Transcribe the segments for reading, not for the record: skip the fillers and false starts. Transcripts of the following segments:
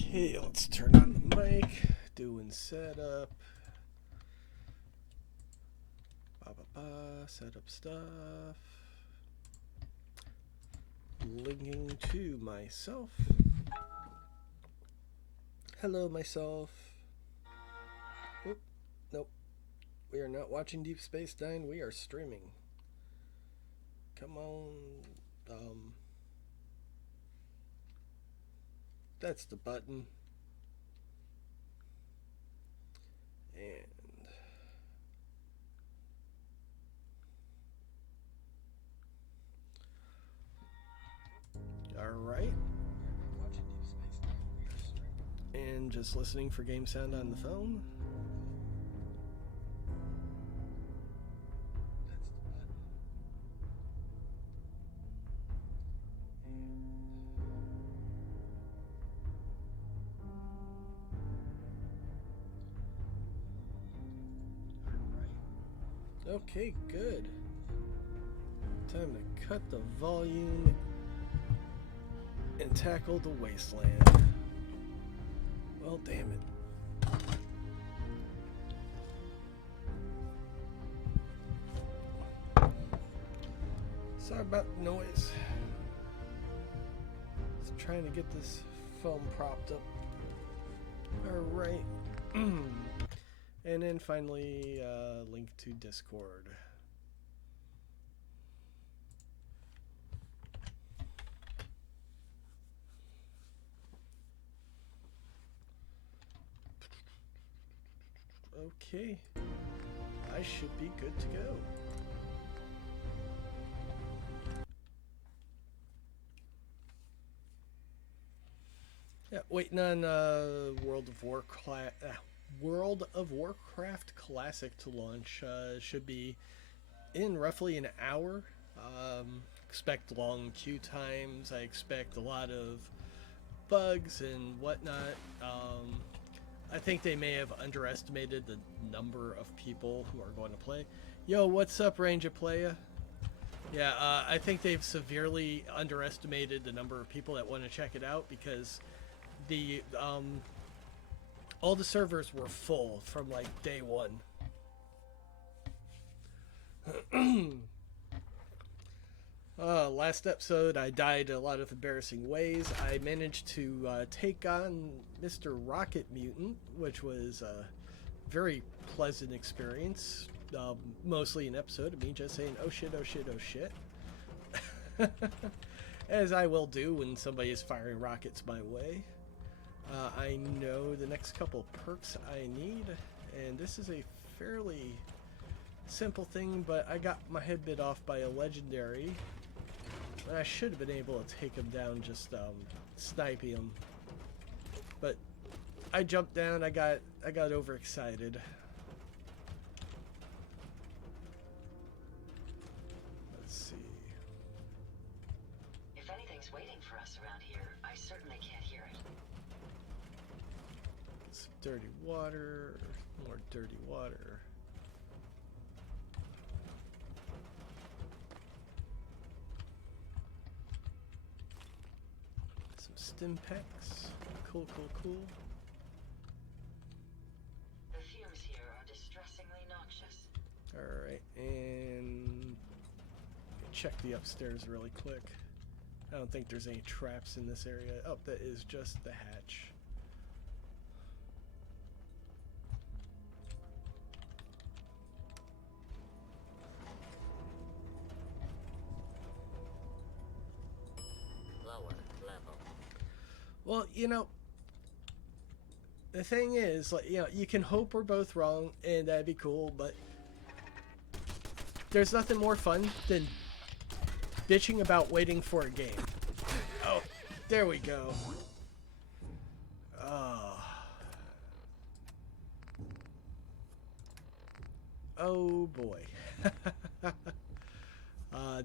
Okay, let's turn on the mic. Doing setup. Setup stuff. Linking to myself. Hello, myself. Oop, nope. We are not watching Deep Space Nine. We are streaming. Come on. That's the button. And all right. And just listening for game sound on the phone. Okay, good. Time to cut the volume and tackle the wasteland. Well, damn it. Sorry about the noise. Just trying to get this phone propped up. Alright. And then finally, link to Discord. Okay, I should be good to go. Yeah, waiting on World of Warcraft Classic to launch. Should be in roughly an hour. Expect long queue times. I expect a lot of bugs and whatnot. I think they may have underestimated the number of people who are going to play. Yo, what's up, Ranger Playa? Yeah, I think they've severely underestimated the number of people that want to check it out because the all the servers were full from like day one. Last episode, I died a lot of embarrassing ways. I managed to take on Mr. Rocket Mutant, which was a very pleasant experience. Mostly an episode of me just saying, oh shit, oh shit, oh shit. As I will do when somebody is firing rockets my way. I know the next couple perks I need, and this is a fairly simple thing, but I got my head bit off by a legendary. I should have been able to take him down just sniping him, but I jumped down. I got overexcited. Let's see. If anything's waiting for us around here, I certainly can't hear it. Some dirty water, more dirty water. Stim packs. Cool. The fumes here are distressingly noxious. Alright, and check the upstairs really quick. I don't think there's any traps in this area. Oh, that is just the hatch. Well, you know, the thing is, like, you know, you can hope we're both wrong, and that'd be cool, but there's nothing more fun than bitching about waiting for a game. Oh, there we go. Oh boy.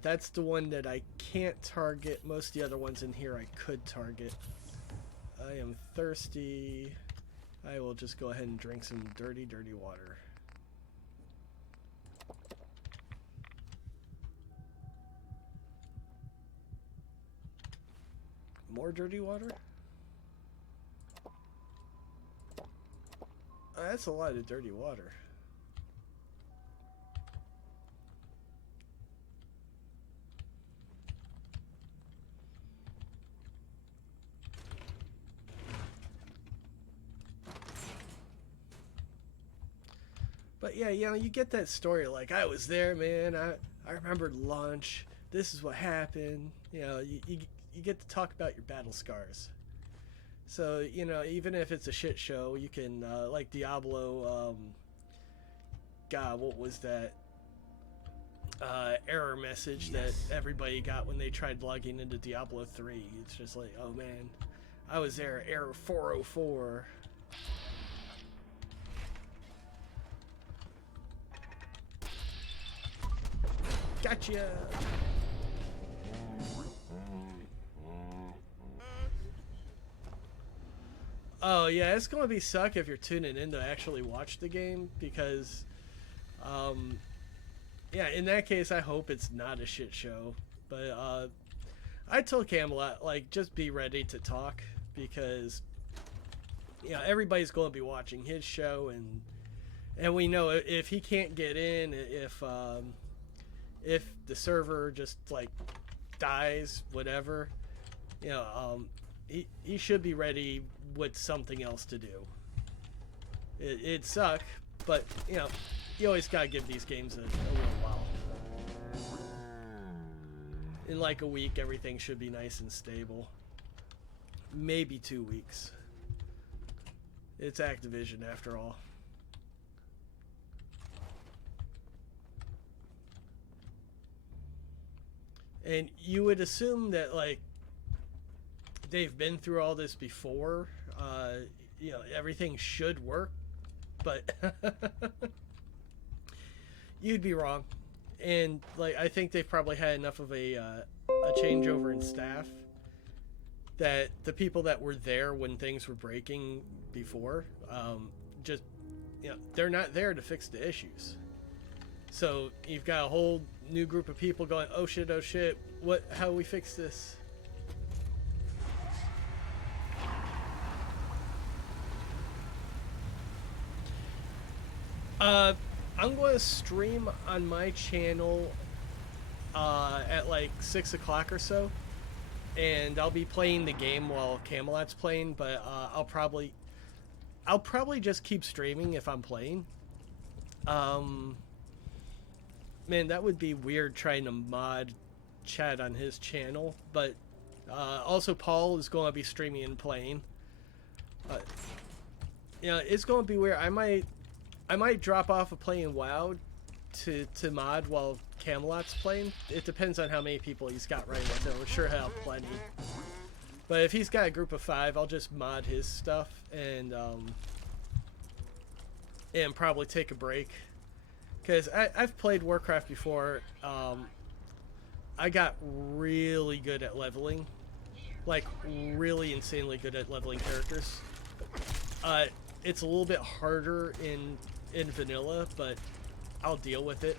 That's the one that I can't target. Most of the other ones in here I could target. I am thirsty. I will just go ahead and drink some dirty water. More dirty water? That's a lot of dirty water. But yeah, you know, you get that story like, I was there, man. I remembered launch. This is what happened. You know, you get to talk about your battle scars. So, you know, even if it's a shit show, you can, like Diablo, God, what was that? Error message that everybody got when they tried logging into Diablo 3. It's just like, oh man, I was there, error 404. Gotcha! Oh yeah, it's gonna be suck if you're tuning in to actually watch the game, because yeah, in that case I hope it's not a shit show. But I told Camelot, like, just be ready to talk, because you know, everybody's gonna be watching his show, and we know if he can't get in, if the server just like dies, whatever, you know, he should be ready with something else to do. It'd suck, but you know, you always gotta give these games a little while. In like a week, everything should be nice and stable. Maybe 2 weeks. It's Activision after all. And you would assume that, like, they've been through all this before. You know, everything should work, but you'd be wrong. And like, I think they've probably had enough of a changeover in staff that the people that were there when things were breaking before, just, you know, they're not there to fix the issues. So you've got a whole new group of people going, oh shit, how do we fix this? I'm going to stream on my channel at like 6 o'clock or so, and I'll be playing the game while Camelot's playing. But I'll probably just keep streaming if I'm playing. Man, that would be weird trying to mod chat on his channel. But also, Paul is going to be streaming and playing. You know, it's going to be weird. I might drop off of playing WoW to mod while Camelot's playing. It depends on how many people he's got right now. I'm sure he'll have plenty. But if he's got a group of 5, I'll just mod his stuff and probably take a break. Because I've played Warcraft before. I got really good at leveling. Like, really insanely good at leveling characters. It's a little bit harder in vanilla, but I'll deal with it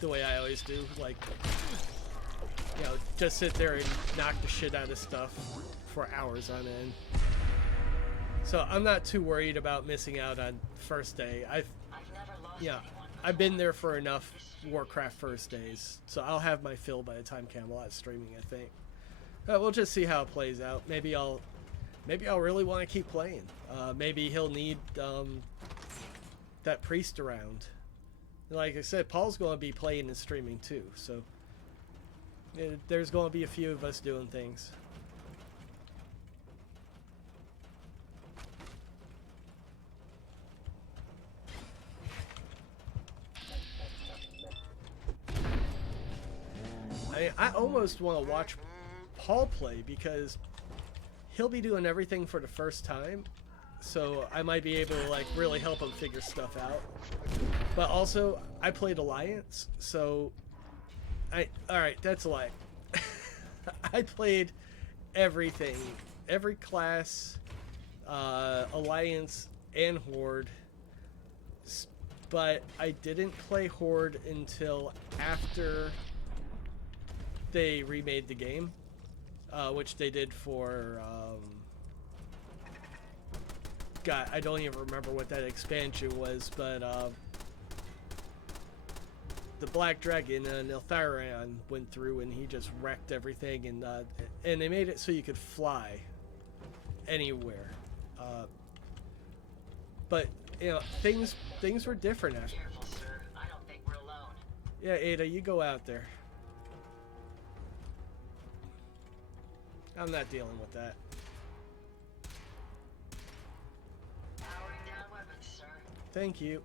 the way I always do. Like, you know, just sit there and knock the shit out of stuff for hours on end. So I'm not too worried about missing out on first day. I've been there for enough Warcraft first days, so I'll have my fill by the time Camelot's streaming, I think. We'll just see how it plays out. Maybe I'll really want to keep playing. Maybe he'll need that priest around. Like I said, Paul's going to be playing and streaming too, so there's going to be a few of us doing things. I almost want to watch Paul play, because he'll be doing everything for the first time, so I might be able to like really help him figure stuff out. But also, I played Alliance, so alright, that's a lie. I played everything, every class, Alliance and Horde, but I didn't play Horde until after they remade the game. Which they did for God, I don't even remember what that expansion was, but the Black Dragon and Eltharion went through and he just wrecked everything, and they made it so you could fly anywhere. But you know, things were different after. Careful, sir. I don't think we're alone. Yeah, Ada, you go out there. I'm not dealing with that. Powering down weapons, sir. Thank you.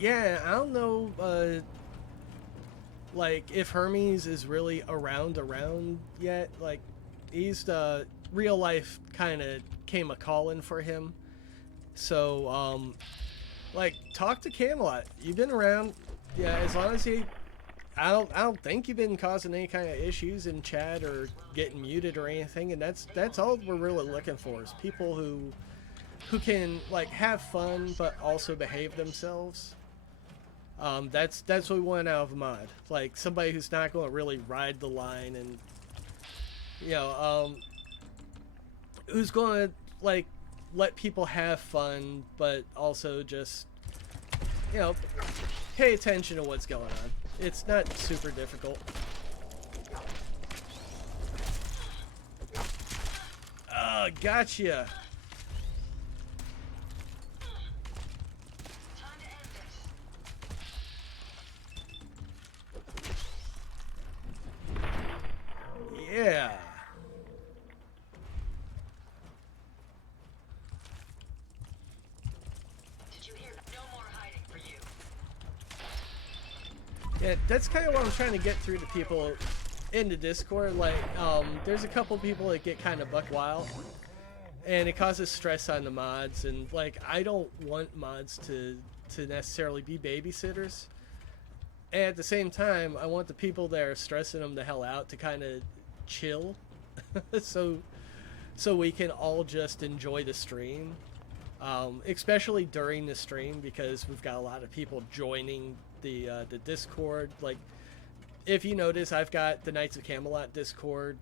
Yeah, I don't know, like, if Hermes is really around yet. Like, he's, real life kind of came a-calling for him. So, like, talk to Camelot. You've been around, yeah, as long as he... I don't think you've been causing any kind of issues in chat or getting muted or anything, and that's all we're really looking for, is people who can, like, have fun but also behave themselves. That's what we want out of a mod. Like, somebody who's not going to really ride the line and, you know, who's going to, like, let people have fun, but also just, you know, pay attention to what's going on. It's not super difficult. Gotcha. Yeah. Did you hear that? No more hiding for you. Yeah, that's kind of what I'm trying to get through to people in the Discord. Like, there's a couple people that get kind of buck wild, and it causes stress on the mods. And like, I don't want mods to necessarily be babysitters. And at the same time, I want the people that are stressing them the hell out to kind of chill, so we can all just enjoy the stream, especially during the stream, because we've got a lot of people joining the Discord. Like, if you notice, I've got the Knights of Camelot Discord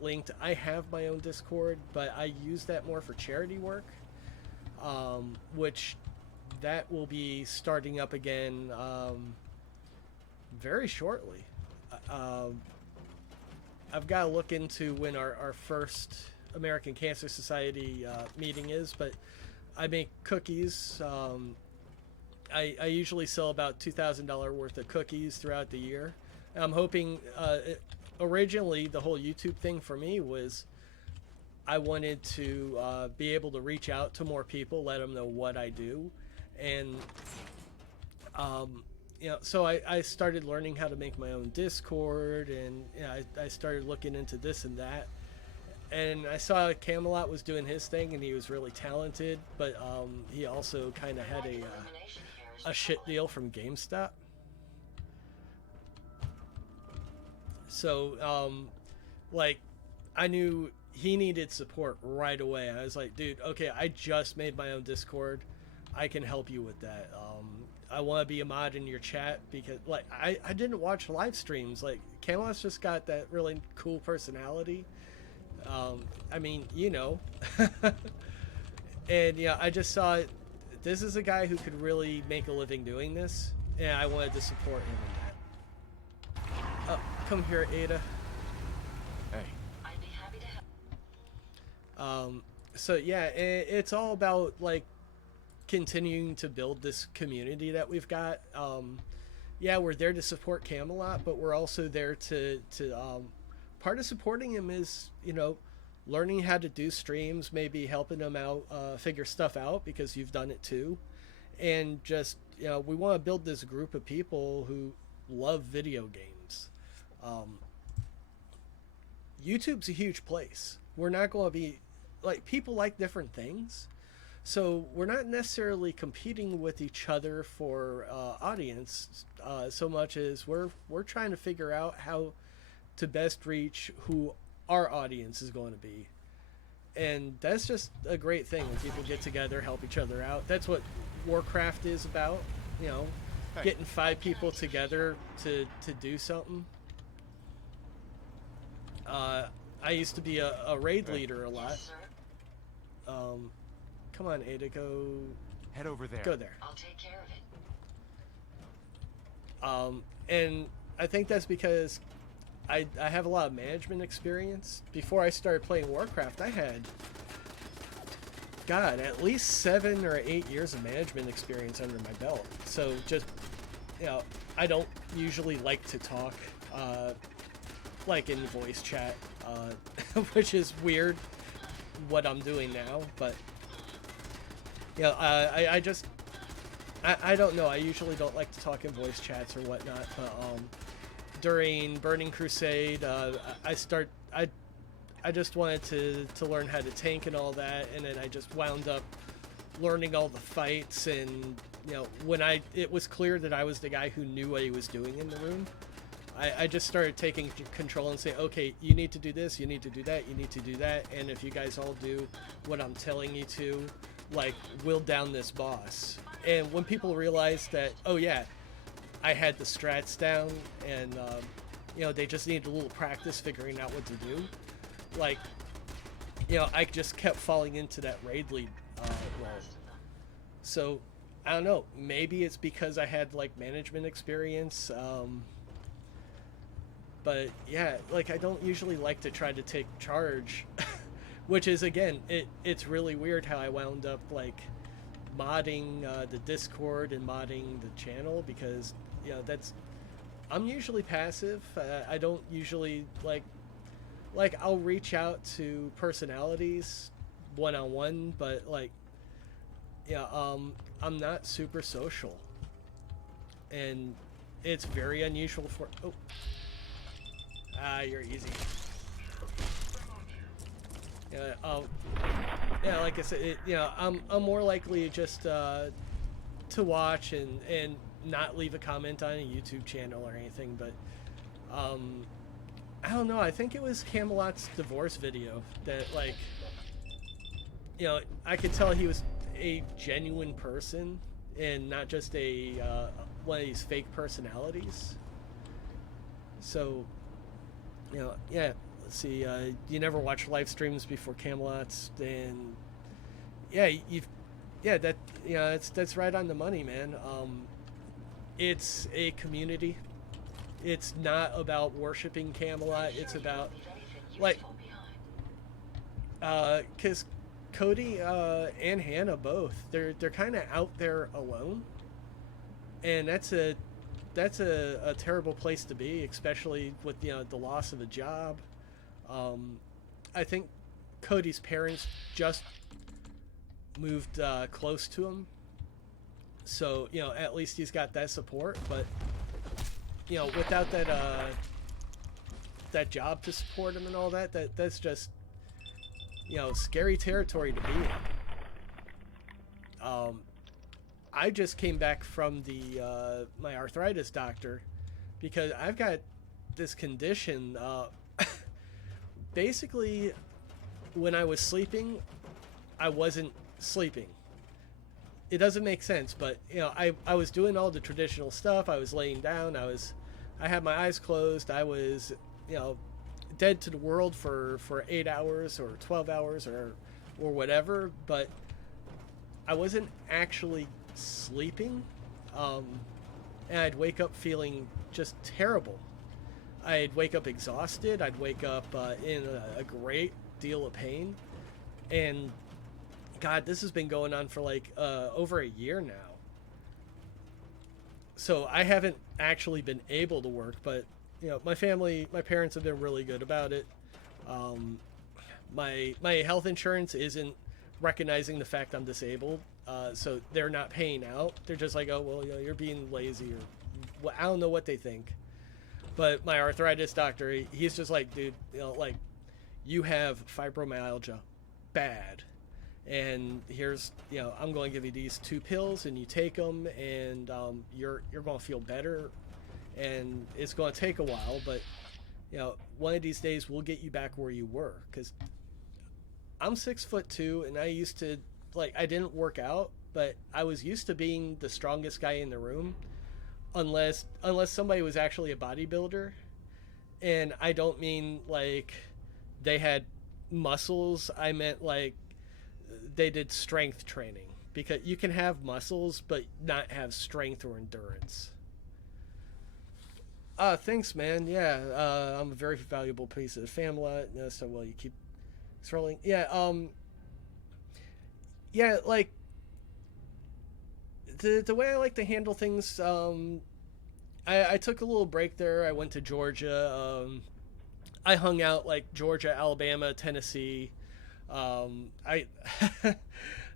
linked. I have my own Discord, but I use that more for charity work, which that will be starting up again very shortly. I've got to look into when our first American Cancer Society meeting is, but I make cookies. I usually sell about $2,000 worth of cookies throughout the year. I'm hoping, originally the whole YouTube thing for me was I wanted to be able to reach out to more people, let them know what I do. And, you know, so I started learning how to make my own Discord, and you know, I started looking into this and that. And I saw Camelot was doing his thing, and he was really talented, but he also kind of had a shit deal from GameStop. So, like, I knew he needed support right away. I was like, dude, okay, I just made my own Discord. I can help you with that. I want to be a mod in your chat, because, like, I didn't watch live streams. Like, Camelot's just got that really cool personality. I mean, you know. And, yeah, I just saw this is a guy who could really make a living doing this, and I wanted to support him in that. Oh, come here, Ada. Hey. I'd be happy to help. So, yeah, it's all about, like, continuing to build this community that we've got. Yeah, we're there to support Camelot, but we're also there to part of supporting him is, you know, learning how to do streams, maybe helping him out, figure stuff out, because you've done it too. And just, you know, we want to build this group of people who love video games. YouTube's a huge place. We're not going to be, like, people like different things, So we're not necessarily competing with each other for audience so much as we're trying to figure out how to best reach who our audience is going to be. And that's just a great thing when people get together, help each other out. That's what Warcraft is about, you know, Hey. getting 5 people together to do something. I used to be a raid leader a lot. Yes, sir. Come on, Ada, Head over there. go there. I'll take care of it. And I think that's because I have a lot of management experience. Before I started playing Warcraft, I had, God, at least 7 or 8 years of management experience under my belt. So just, you know, I don't usually like to talk, like in voice chat, which is weird what I'm doing now, but, you know, I just, I don't know, I usually don't like to talk in voice chats or whatnot, but, during Burning Crusade, I just wanted to learn how to tank and all that, and then I just wound up learning all the fights, and, you know, when it was clear that I was the guy who knew what he was doing in the room, I just started taking control and saying, okay, you need to do this, you need to do that, you need to do that, and if you guys all do what I'm telling you to, like, we'll down this boss. And when people realize that, oh yeah, I had the strats down, and you know, they just needed a little practice figuring out what to do, like, you know, I just kept falling into that raid lead role. So I don't know, maybe it's because I had like management experience, but yeah, like I don't usually like to try to take charge, which is, again, it's really weird how I wound up like modding the Discord and modding the channel, because, you know, I'm usually passive. I don't usually like I'll reach out to personalities one-on-one, but like, yeah, I'm not super social, and it's very unusual for, you're easy. Yeah, yeah, like I said, you know, I'm more likely just to watch and not leave a comment on a YouTube channel or anything, but I don't know, I think it was Camelot's divorce video that, like, you know, I could tell he was a genuine person and not just a one of these fake personalities. So, you know, yeah, let's see, you never watched live streams before Camelot's, and yeah, that, you know, that's right on the money, man. It's a community. It's not about worshiping Camelot. It's about, like, because Cody and Hannah both, they're kind of out there alone, and that's a terrible place to be, especially with, you know, the loss of a job. I think Cody's parents just moved close to him, so, you know, at least he's got that support. But, you know, without that job to support him and all that's just, you know, scary territory to be in. I just came back from the my arthritis doctor because I've got this condition. Basically, when I was sleeping, I wasn't sleeping. It doesn't make sense, but, you know, I was doing all the traditional stuff. I was laying down. I had my eyes closed. I was, you know, dead to the world for 8 hours or 12 hours or whatever, but I wasn't actually sleeping. And I'd wake up feeling just terrible. I'd wake up exhausted. I'd wake up in a great deal of pain. And God, this has been going on for like over a year now. So I haven't actually been able to work, but, you know, my parents have been really good about it. My health insurance isn't recognizing the fact I'm disabled, so they're not paying out. They're just like, oh, well, you know, you're being lazy, or well, I don't know what they think. But my arthritis doctor, he's just like, dude, you know, like, you have fibromyalgia, bad, and here's, I'm going to give you these 2 pills, and you take them, and you're going to feel better, and it's going to take a while, but one of these days we'll get you back where you were. Because I'm 6'2", and I used to, like, I didn't work out, but I was used to being the strongest guy in the room, unless somebody was actually a bodybuilder. And I don't mean like they had muscles. I meant like they did strength training, because you can have muscles but not have strength or endurance. Thanks, man. Yeah, I'm a very valuable piece of the family. So well, you keep scrolling. Yeah, yeah, like the way I like to handle things. I took a little break there. I went to Georgia. I hung out like Georgia, Alabama, Tennessee. I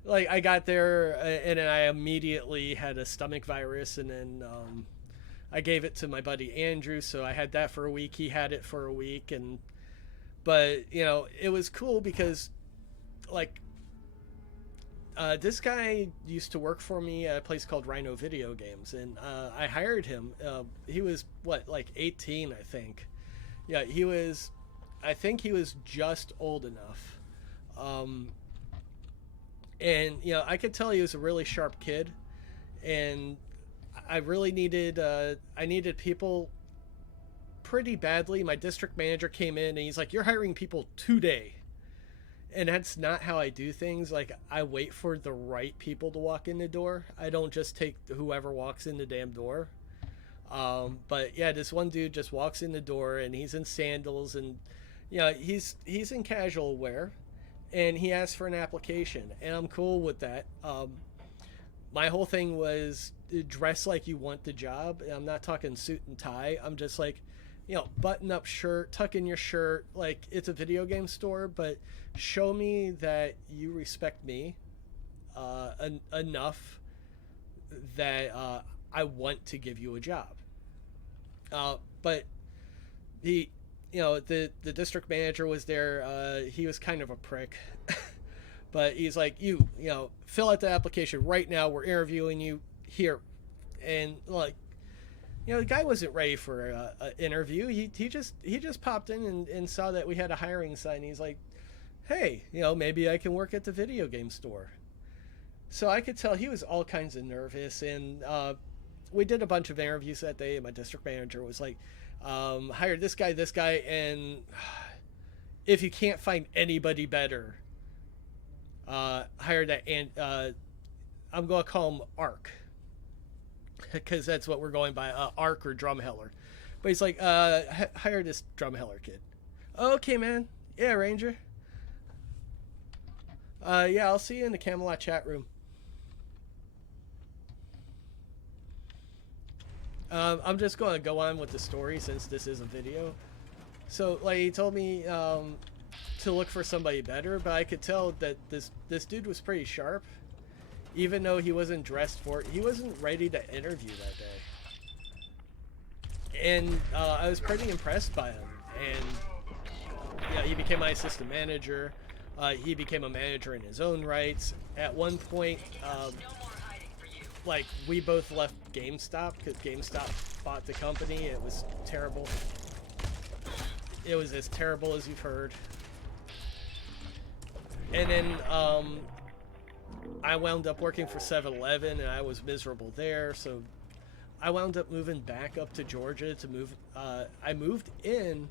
like I got there, and then I immediately had a stomach virus, and then I gave it to my buddy Andrew, so I had that for a week. He had it for a week, but it was cool because like this guy used to work for me at a place called Rhino Video Games, and I hired him. He was like 18, I think. Yeah, I think he was just old enough. And I could tell he was a really sharp kid, and I really needed people pretty badly. My district manager came in and he's like, "You're hiring people today." And that's not how I do things. Like, I wait for the right people to walk in the door. I don't just take whoever walks in the damn door. But yeah, this one dude just walks in the door, and he's in sandals, and he's in casual wear, and he asks for an application, and I'm cool with that. My whole thing was dress like you want the job. I'm not talking suit and tie. I'm just like, button up shirt, tuck in your shirt, like it's a video game store, but show me that you respect me enough that I want to give you a job. But the district manager was there. He was kind of a prick, but he's like, you fill out the application right now. We're interviewing you here. And like, the guy wasn't ready for an interview. He just popped in and saw that we had a hiring sign. He's like, hey, maybe I can work at the video game store. So I could tell he was all kinds of nervous. And we did a bunch of interviews that day, and my district manager was like, hire this guy, and if you can't find anybody better, hire that. And I'm going to call him Ark, because that's what we're going by, Ark or Drumheller. But he's like, hire this Drumheller kid. Okay, man. Yeah, Ranger. Yeah, I'll see you in the Camelot chat room. I'm just going to go on with the story since this is a video. So, like, he told me to look for somebody better, but I could tell that this dude was pretty sharp. Even though he wasn't dressed for it, he wasn't ready to interview that day. And I was pretty impressed by him. And he became my assistant manager. He became a manager in his own rights. At one point, like, we both left GameStop because GameStop bought the company. It was terrible. It was as terrible as you've heard. And then I wound up working for 7-Eleven, and I was miserable there, so I wound up moving back up to Georgia to move. I moved in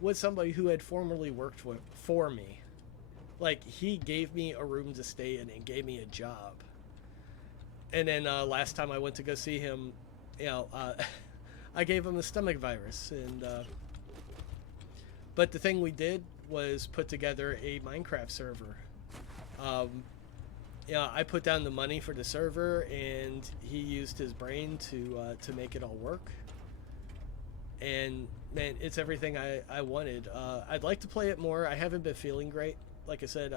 with somebody who had formerly worked for me. Like, he gave me a room to stay in and gave me a job. And then last time I went to go see him, I gave him the stomach virus. And but the thing we did was put together a Minecraft server. I put down the money for the server, and he used his brain to make it all work. And man, it's everything I wanted. I'd like to play it more. I haven't been feeling great. Like I said,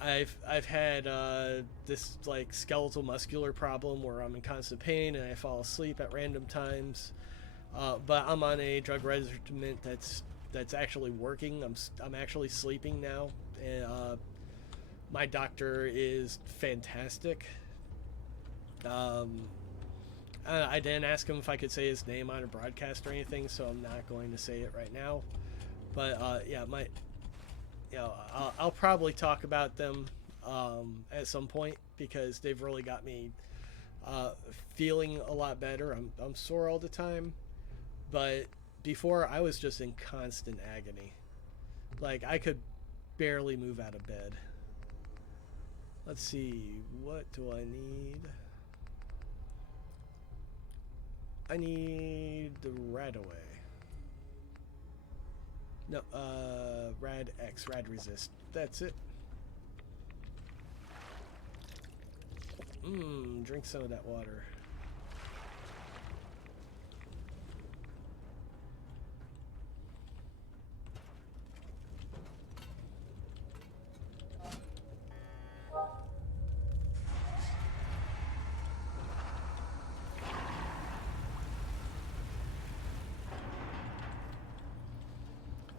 I've had this like skeletal muscular problem where I'm in constant pain and I fall asleep at random times. But I'm on a drug regimen that's that's actually working. I'm actually sleeping now, and my doctor is fantastic. I didn't ask him if I could say his name on a broadcast or anything, so I'm not going to say it right now. But yeah, I'll probably talk about them at some point because they've really got me feeling a lot better. I'm sore all the time, but before I was just in constant agony. Like I could barely move out of bed. Let's see, what do I need? I need the rad away. No, rad X, rad resist. That's it. Drink some of that water.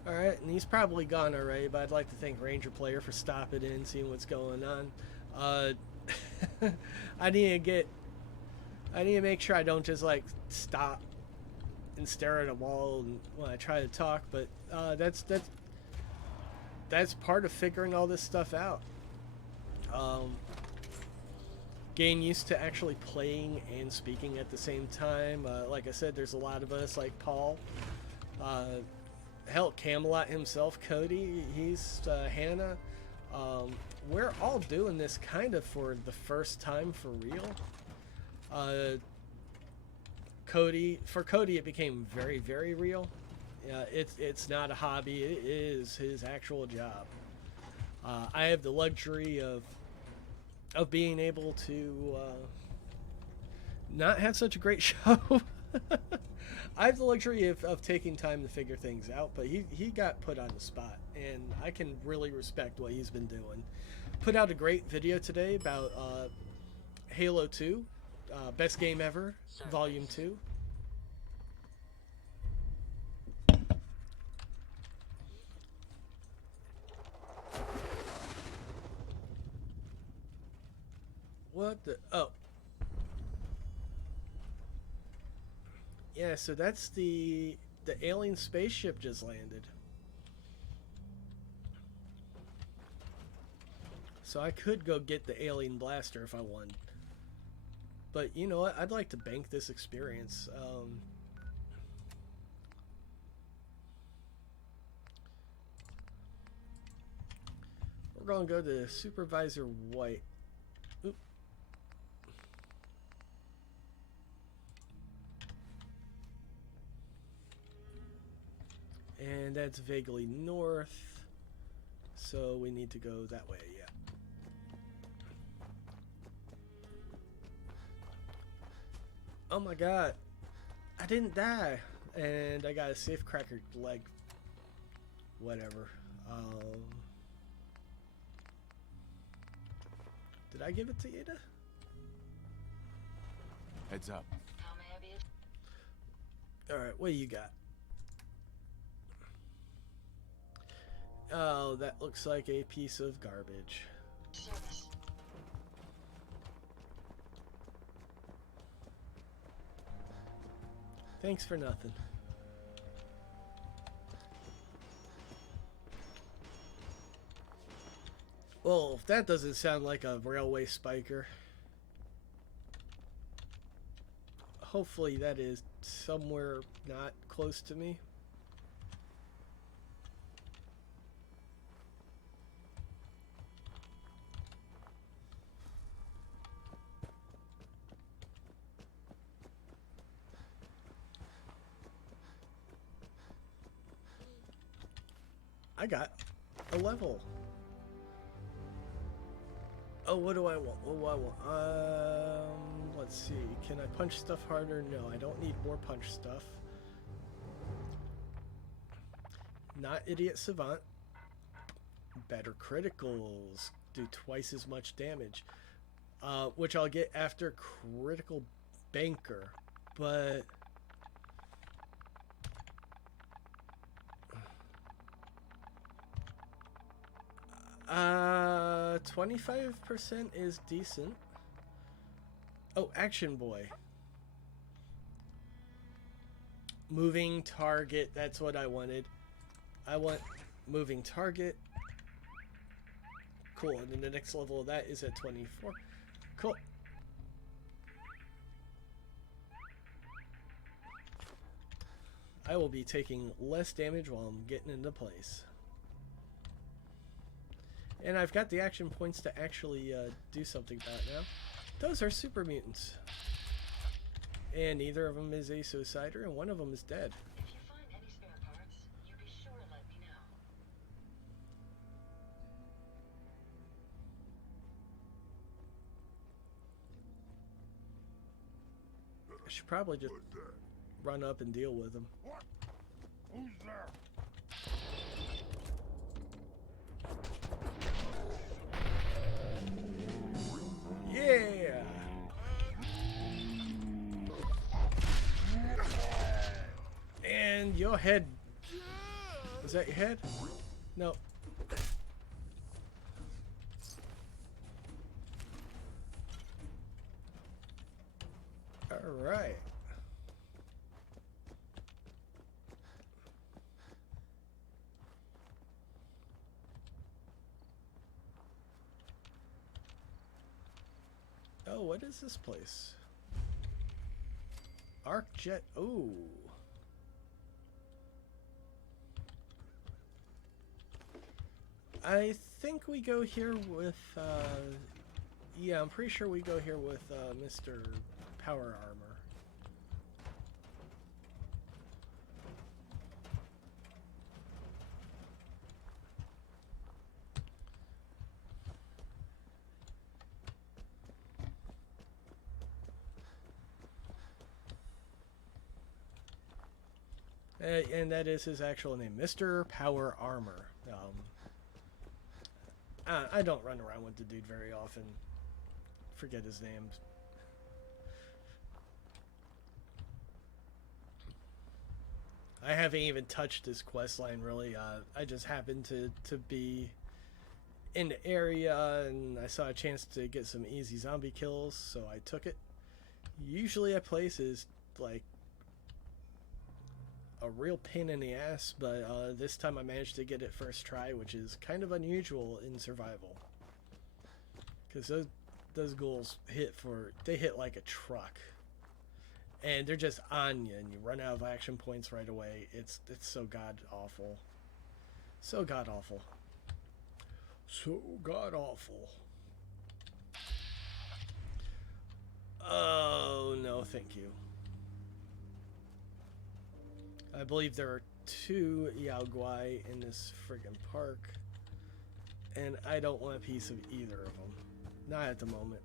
Alright, and he's probably gone already, but I'd like to thank Ranger Player for stopping in, seeing what's going on. I need to make sure I don't just like stop and stare at a wall when I try to talk, but that's part of figuring all this stuff out. Getting used to actually playing and speaking at the same time. Like I said, there's a lot of us, like Paul. Hell, Camelot himself, Cody, he's Hannah. We're all doing this kind of for the first time for real. Cody, it became very, very real. It's not a hobby, it is his actual job. I have the luxury of being able to not have such a great show. I have the luxury of taking time to figure things out, but he got put on the spot, and I can really respect what he's been doing. Put out a great video today about Halo 2, best game ever, Volume 2. What the? Oh. Yeah, so that's the alien spaceship just landed. So I could go get the alien blaster if I wanted. But you know what? I'd like to bank this experience. We're going to go to Supervisor White. Oop. And that's vaguely north, so we need to go that way, yeah. Oh my god, I didn't die, and I got a safe cracker leg. Whatever. Did I give it to Ada? Heads up. How may I be? Alright, what do you got? Oh, that looks like a piece of garbage. Service. Thanks for nothing. Well, if that doesn't sound like a railway spiker. Hopefully that is somewhere not close to me. I got a level. Oh, what do I want? What do I want? Let's see. Can I punch stuff harder? No, I don't need more punch stuff. Not idiot savant. Better criticals. Do twice as much damage. Which I'll get after critical banker. But 25% is decent. Oh, action boy. Moving target, that's what I wanted. I want moving target. Cool, and then the next level of that is at 24. Cool. I will be taking less damage while I'm getting into place. And I've got the action points to actually do something about it now. Those are super mutants. And neither of them is a suicider, and one of them is dead. If you find any spare parts, you be sure to let me know. I should probably just run up and deal with them. What? Who's there? Yeah! And your head. Is that your head? No. Alright. Oh, what is this place? Arc jet. Oh. I think we go here with, yeah, I'm pretty sure we go here with, Mr. Power Armor. And that is his actual name, Mr. Power Armor. I don't run around with the dude very often. Forget his name. I haven't even touched his quest line really. I just happened to be in the area and I saw a chance to get some easy zombie kills, so I took it. Usually at places like a real pain in the ass, but this time I managed to get it first try, which is kind of unusual in survival. Because those ghouls hit like a truck. And they're just on you, and you run out of action points right away. It's so god awful. So god awful. So god awful. Oh, no, thank you. I believe there are 2 Yao Guai in this friggin' park, and I don't want a piece of either of them. Not at the moment.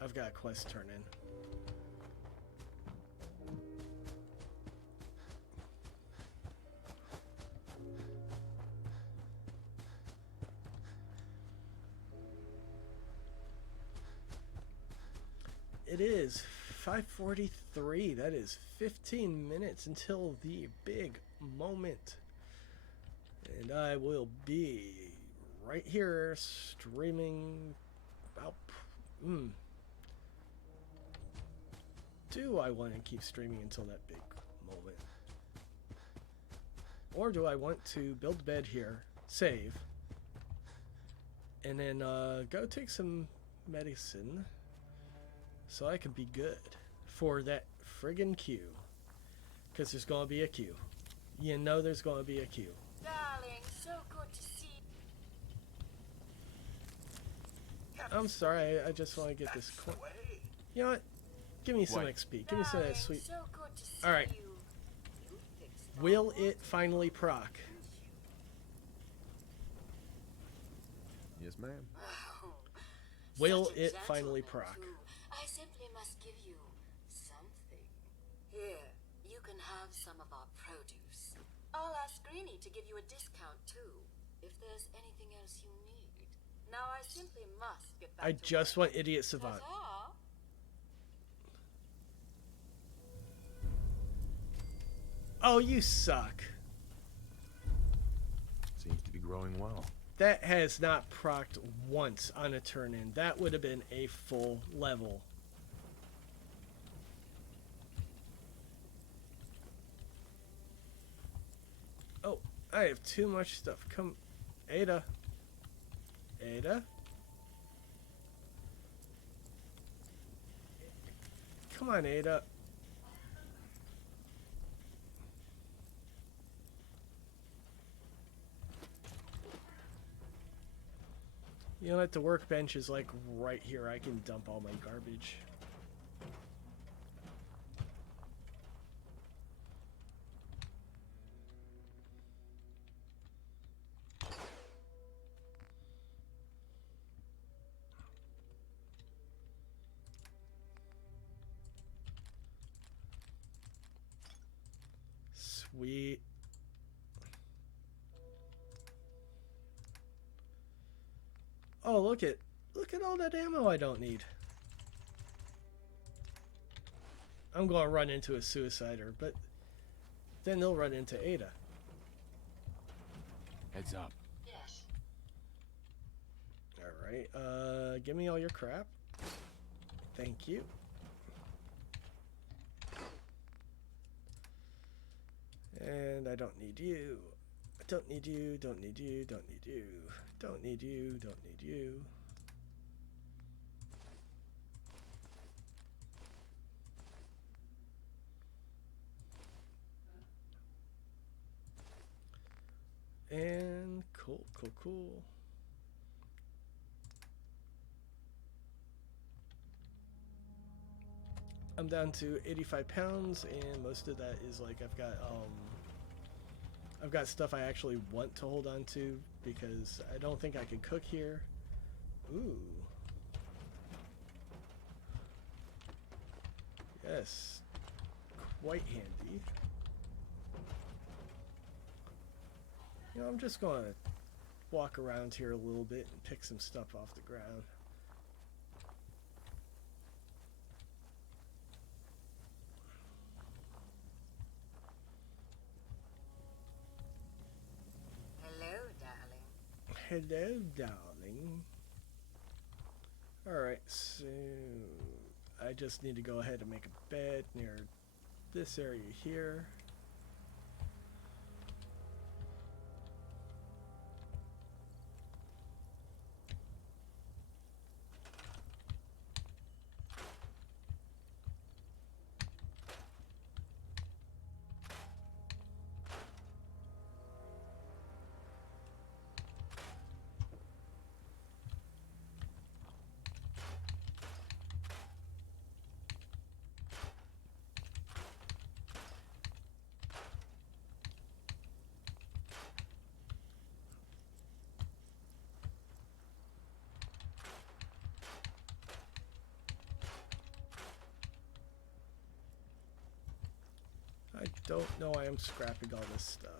I've got a quest to turn in. It is 5:43. That is 15 minutes until the big moment. And I will be right here streaming about... Do I want to keep streaming until that big moment? Or do I want to build a bed here, save, and then go take some medicine so I can be good for that friggin' queue? Because there's going to be a queue. You know there's going to be a queue. Darling, so good to see I'm sorry, I just want to get this coin. You know what? Give me some What? XP. Give me some of that sweet... So good to see Alright. you. You fixed Will it finally proc? Yes, ma'am. Will Such a it finally gentleman, proc? too. I simply must give you something. Here, you can have some of our produce. I'll ask Greenie to give you a discount too, if there's anything else you need. Now I simply must get back I to just work. want Idiot Savant. Ta-ta. Oh, you suck. Seems to be growing well. That has not procced once on a turn in. That would have been a full level. Oh, I have too much stuff. Come, Ada. Ada? Come on, Ada. You know what? The workbench is like right here. I can dump all my garbage. Sweet. Oh, look at all that ammo I don't need. I'm going to run into a suicider, but then they'll run into Ada. Heads up. Yes. All right. Give me all your crap. Thank you. And I don't need you. I don't need you. Don't need you. Don't need you. Don't need you. Don't need you. And cool. I'm down to 85 pounds, and most of that is like I've got stuff I actually want to hold on to because I don't think I can cook here. Ooh. Yes. Quite handy. You know, I'm just going to walk around here a little bit and pick some stuff off the ground. Hello, darling. Alright, so I just need to go ahead and make a bed near this area here. I don't know why I'm scrapping all this stuff.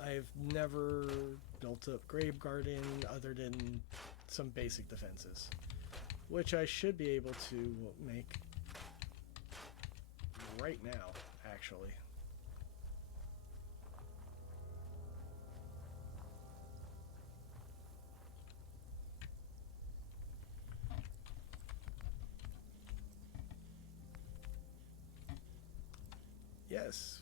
I've never built up Grave Garden other than some basic defenses, which I should be able to make right now, actually. Yes.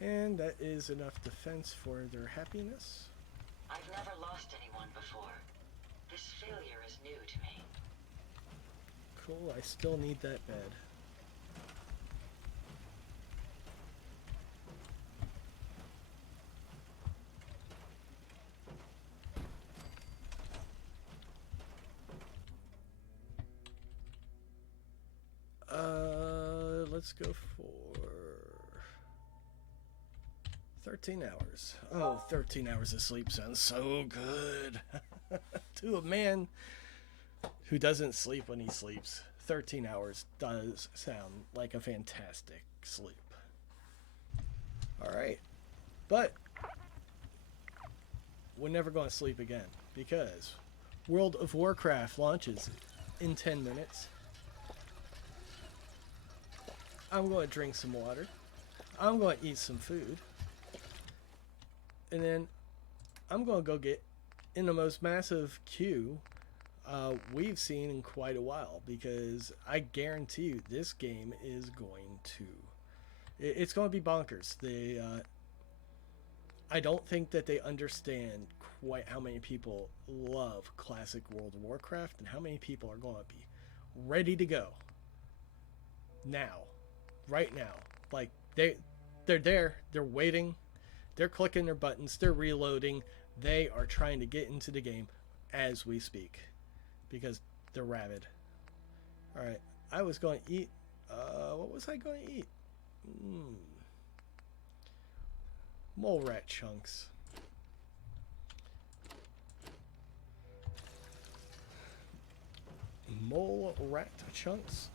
And that is enough defense for their happiness. I've never lost anyone before. This failure is new to me. Cool, I still need that bed. Let's go for 13 hours. Oh, 13 hours of sleep sounds so good. To a man who doesn't sleep when he sleeps, 13 hours does sound like a fantastic sleep. Alright. But we're never going to sleep again, because World of Warcraft launches in 10 minutes. I'm going to drink some water. I'm going to eat some food. And then I'm going to go get in the most massive queue we've seen in quite a while, because I guarantee you this game is going to... It's going to be bonkers. I don't think that they understand quite how many people love classic World of Warcraft and how many people are going to be ready to go now, right now. Like, they're there, they're waiting, they're clicking their buttons, they're reloading, they are trying to get into the game as we speak, because they're rabid. Alright, I was going to eat, what was I going to eat? Mole rat chunks. Mole rat chunks.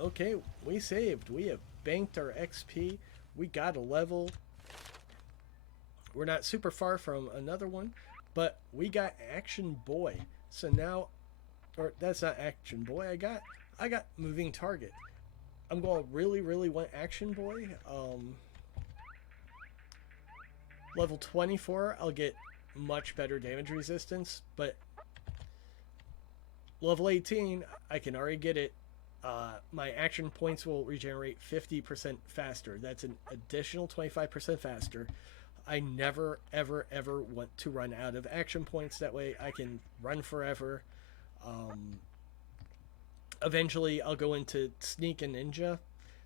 Okay, we saved. We have banked our XP. We got a level. We're not super far from another one, but we got Action Boy. So now, or that's not Action Boy. I got Moving Target. I'm going to really want Action Boy. Level 24, I'll get much better damage resistance, but level 18, I can already get it. My action points will regenerate 50% faster. That's an additional 25% faster. I never, ever, ever want to run out of action points. That way I can run forever. Eventually, I'll go into Sneak and Ninja.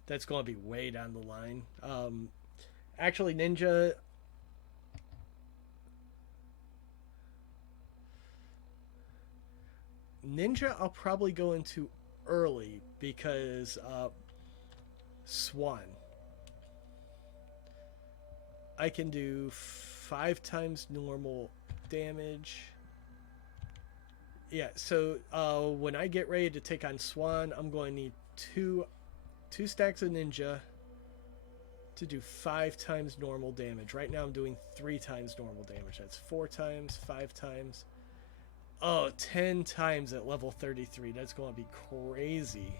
That's going to be way down the line. Actually, Ninja... I'll probably go into early, because Swan, I can do 5 times normal damage. Yeah, so when I get ready to take on Swan, I'm going to need two stacks of Ninja to do 5 times normal damage. Right now I'm doing 3 times normal damage. That's 4 times, 5 times. Oh, 10 times at level 33. That's going to be crazy.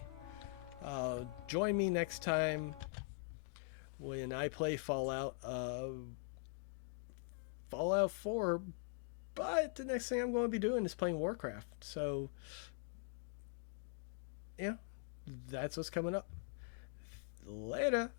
Join me next time when I play Fallout 4. But the next thing I'm going to be doing is playing Warcraft. So, yeah, that's what's coming up. Later.